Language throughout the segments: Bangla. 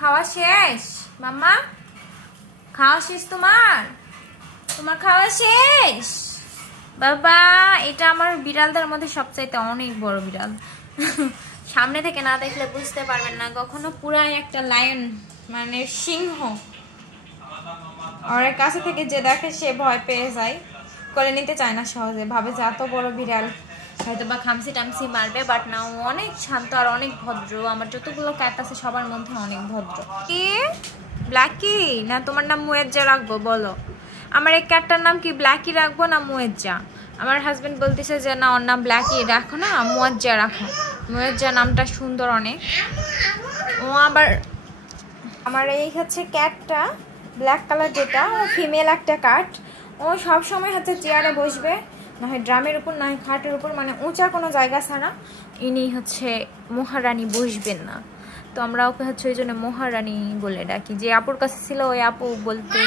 খাওয়া শেষ মাম্মা? খাওয়া শেষ তোমার? তোমার খাওয়া শেষ? বাবা এটা আমার বিড়ালদের মধ্যে সবচাইতে অনেক বড় বিড়াল। সামনে থেকে না দেখলে বুঝতে পারবেন না, কখনো পুরাই একটা লায়ন মানে সিংহ। আর কাছে থেকে যে দেখে সে ভয় পেয়ে যায়, করে নিতে চায় না সহজে, ভাবে যে এত বড় বিড়াল হয়তো বা খামসি টামসি মারবে, বাট না, ও অনেক শান্ত আর অনেক ভদ্র। আমার যতগুলো ক্যাট আছে সবার মধ্যে অনেক ভদ্র। কি ব্ল্যাকি না তোমার নাম মুয়েজ্জা রাখবো বলো? আমার এই ক্যাটটার নাম কি ব্ল্যাকি রাখবো না মুয়েজ্জা? আমার হাজবেন্ড বলতেছে যে না ওর নাম ব্ল্যাকি রাখো না, মুয়েজ্জা রাখো। মুয়েজ্জা নামটা সুন্দর অনেক। ও আবার আমার এই হচ্ছে ক্যাটটা ব্ল্যাক কালার, যেটা ফিমেল একটা ক্যাট। ও সব সময় হচ্ছে চেয়ারে বসবে, না হয় ড্রামের উপর, না হয় খাটের উপর, মানে উঁচা কোনো জায়গা ছাড়া ইনি হচ্ছে মহারানী বসবেন না। তো আমরা ওকে হচ্ছে ওই জন্য মহারানী বলে ডাকি। যে আপুর কাছে ছিল ওই আপু বলতে,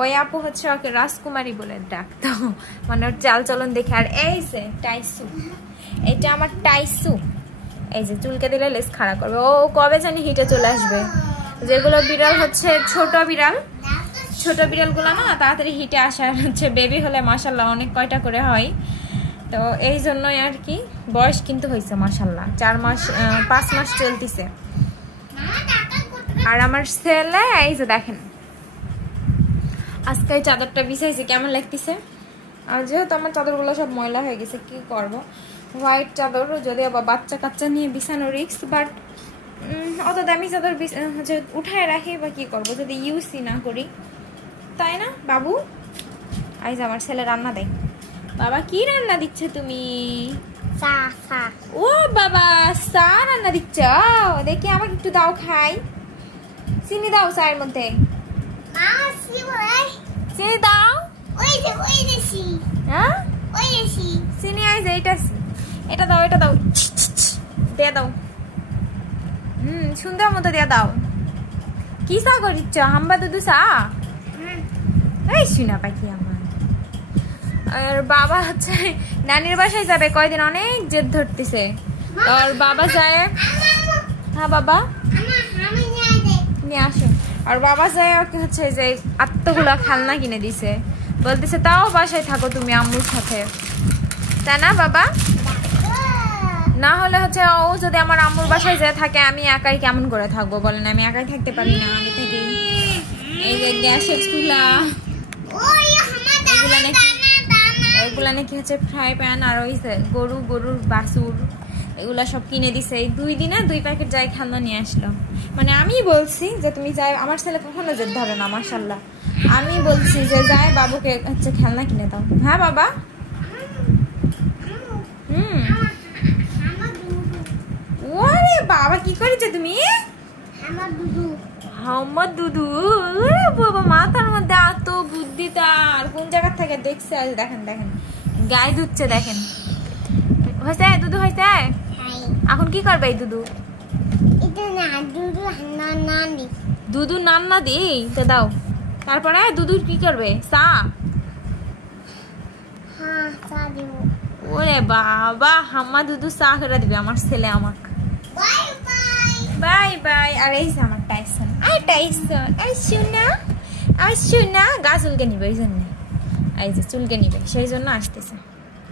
ওই আপু হচ্ছে ওকে রাজকুমারী বলে ডাকতো, মানে ওর চাল চলন দেখে। আর এই যে টাইসু, এটা আমার টাইসু, এই যে চুলকে দিলে লেস খাড়া করবে। ও কবে জানি হিটে চলে আসবে। যেগুলো বিড়াল হচ্ছে ছোট বিড়াল, ছোট বিড়ালগুলো না তাড়াতাড়ি হিটে আসার হচ্ছে বেবি হলে মাশাল্লাহ অনেক কয়টা করে হয়। তো এই জন্যই আর কি, বয়স কিন্তু হয়েছে মাশাল্লাহ 4 মাস 5 মাস চলতেছে। আর আমার ছেলে এই যে দেখেন আজকে চাদরটা বিছাইছে, কেমন লাগতেছে? আর যেহেতু আমার চাদরগুলো সব ময়লা হয়ে গেছে, কি করব, হোয়াইট চাদর, যদি আবার বাচ্চা কাচ্চা নিয়ে বিছানো রিস্ক, বাট অত দামি চাদর হচ্ছে উঠায় রাখি বা কি করবো যদি ইউজই না করি, তাই না বাবু? আইজ আমার ছেলে রান্না দেয়। বাবা কি রান্না দিচ্ছে তুমি? ও বাবা চা রান্না দিচ্ছ, দেখি আমাকে একটু দাও খাই। চিনি দাও চায়ের মধ্যে, চিনি দাও। হ্যাঁ চিনি আইজ, এটা দাও, এটা দাও, দিয়ে দাও। সুন্দর মতো দিয়ে দাও। কি চা করিচ্ছ? হাম্বা দুধু চা? এই শুনা পাখি আমার। আর বাবা হচ্ছে নানির বাসায় যাবে কয়দিন, অনেক জেদ ধরতেছে। আর বাবা যায়, হ্যাঁ বাবা নিয়ে আসে। আর বাবা যায় ওকে হচ্ছে যে আত্মগুলা খেলনা কিনে দিছে, বলতেছে তাও বাসায় থাকো তুমি আম্মুর সাথে, তাই না বাবা? না হলে হচ্ছে ও যদি আমার আম্মুর বাসায় যায় থাকে, আমি একাই কেমন করে থাকবো বলেন? আমি একাই থাকতে পারি না আগে থেকেই। এই যে গ্যাসের চুলা, এগুলা নাকি হচ্ছে ফ্রাই প্যান, আর ওই গরুর বাছুর, এগুলা সব কিনে দিছে। এই 2 দিনে 2 প্যাকেট যাই খেলনা নিয়ে আসলো। মানে আমি বলছি যে তুমি যাই, আমার ছেলে কখনো জেদ ধরে না মাশাল্লাহ। আমি বলছি যে যাই বাবুকে হচ্ছে খেলনা কিনে দাও। হ্যাঁ বাবা। ওরে বাবা কি করেছো তুমি? আমার দুধু বাবা, মাথার মধ্যে এত বুদ্ধি তার, কোন জায়গা থেকে দেখছে? আজ দেখেন দেখেন গায়ে দুধছে, দেখেন হয়েছে দুধু হয়েছে। এখন কি করবে এই দুধু? দুধু নান্না দিই তো দাও, তারপরে দুধু কি করবে? চা? ওরে বাবা হাম্মা দুধু চা করে দিবে আমার ছেলে আমাকে। Bye bye. আর এই যে আমার টাইসন, আর টাইসন আর সোনা, আর সোনা গা চুলকে নিবে, এই জন্য এই যে চুলকে নিবে সেই জন্য আসতেছে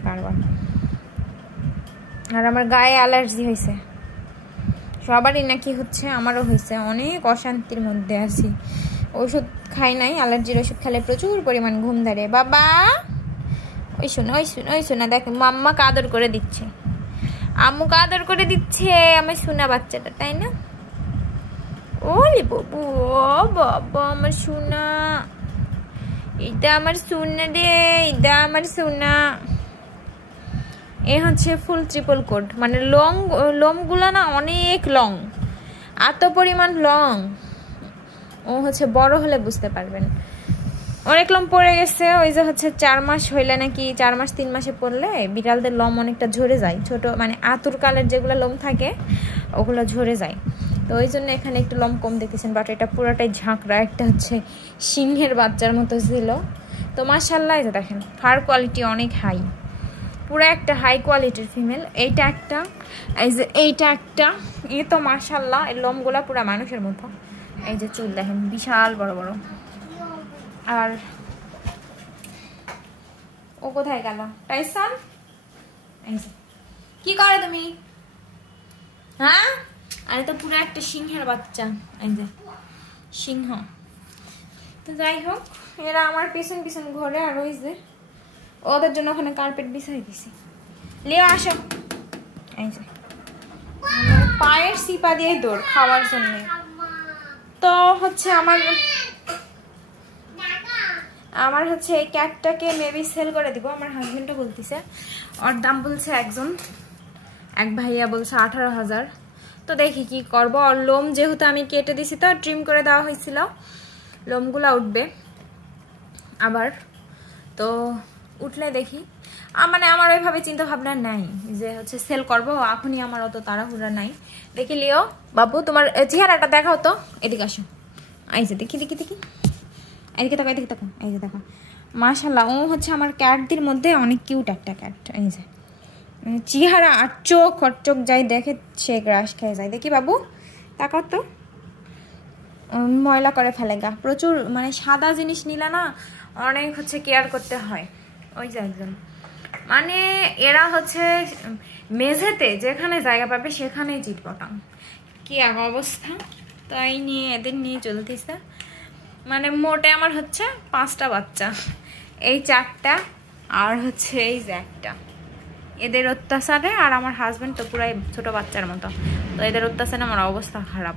বারবার। আর আমার গায়ে অ্যালার্জি হয়েছে, সবারই নাকি হচ্ছে, আমারও হয়েছে। অনেক অশান্তির মধ্যে আছি, ওষুধ খাই নাই, অ্যালার্জির ওষুধ খেলে প্রচুর পরিমাণ ঘুম ধরে। বাবা ওই শোনা, ওই শোনা, ওই শোনা, দেখ মাম্মা কাদর করে দিচ্ছে, আম্মু কাদর করে দিচ্ছে আমার সোনা বাচ্চাটা, তাই না? ওলি বাবু, ও বাবা আমার সোনা, এটা আমার সোনা রে, এটা আমার সোনা। এ হচ্ছে ফুল ট্রিপল কোট, মানে লং লোমগুলো না অনেক লং, এত পরিমাণ লং। ও হচ্ছে বড় হলে বুঝতে পারবেন, অনেক লোম পড়ে গেছে। ওই যে হচ্ছে 4 মাস হইলে নাকি, 4 মাস 3 মাসে পড়লে বিড়ালদের লোম অনেকটা ঝরে যায়, ছোট মানে আতুর কালের যেগুলো লোম থাকে ওগুলো ঝরে যায়। তো ওই জন্য এখানে একটু লোম কম দেখতেছেন, বাট এটা পুরোটাই ঝাঁকড়া, একটা হচ্ছে সিংহের বাচ্চার মতো ছিল। তো মাশাআল্লাহ এই যে দেখেন ফার কোয়ালিটি অনেক হাই, পুরো একটা হাই কোয়ালিটির ফিমেল। এইটা একটা, এই যে এইটা একটা, এ তো মাশাআল্লাহ, এর লোমগুলা পুরা মানুষের মতো। এই যে চুল দেখেন বিশাল বড় বড়। আর ও কোথায় গেল? টাইসন, এই যে কি করে তুমি? হ্যাঁ, আরে তো পুরো একটা সিংহের বাচ্চা। এই যে সিংহ। তো যাই হোক, এরা আমার পিছন পিছন ঘরে, আর ওই যে ওদের জন্য ওখানে কার্পেট বিছাই দিছি। লিও আসো। এই যে পায়ের সিপা দিয়ে দৌড় খাওয়ার জন্য। তো হচ্ছে আমার হচ্ছে এই ক্যাটটাকে মেবি সেল করে দিব। আমার হাজবেন্ডও বলতেছে, ওর দাম বলছে এক ভাইয়া বলছে 18,000। তো দেখি কি করব। আর লোম যেহেতু আমি কেটে দিছি, তো ট্রিম করে দেওয়া হয়েছিল, লোমগুলা উঠবে আবার। তো উঠলে দেখি, মানে আমার ওইভাবে চিন্তা ভাবনা নাই যে হচ্ছে সেল করব, এখনই আমার অত তাড়াহুড়া নাই। দেখি লিও বাবু, তোমার চেহারাটা দেখাও তো, এদিকে আসো। এই যে দেখি দেখি দেখি, এদিকে তাকো, এদিকে তাকো। এই যে দেখো মাশাআল্লাহ, ও হচ্ছে আমার ক্যাটদের মধ্যে অনেক কিউট একটা ক্যাট। এই যে চেহারা আর চোখ যাই দেখে সে গ্রাস খেয়ে যায়। দেখি বাবু তাকাও তো, ময়লা করে ফেলে গা প্রচুর। মানে সাদা জিনিস নিলে না অনেক হচ্ছে কেয়ার করতে হয়। ওই যে একজন, মানে এরা হচ্ছে মেঝেতে যেখানে জায়গা পাবে সেখানেই চিটপটাং, কি এক অবস্থা। তো এই নিয়ে এদের নিয়ে চলতেছে। মানে মোটে আমার হচ্ছে 5টা বাচ্চা, এই 4টা আর হচ্ছে এই যে একটা। এদের অত্যাচারে, আর আমার হাজবেন্ড তো পুরাই ছোট বাচ্চার মতো, তো এদের অত্যাচারে আমার অবস্থা খারাপ।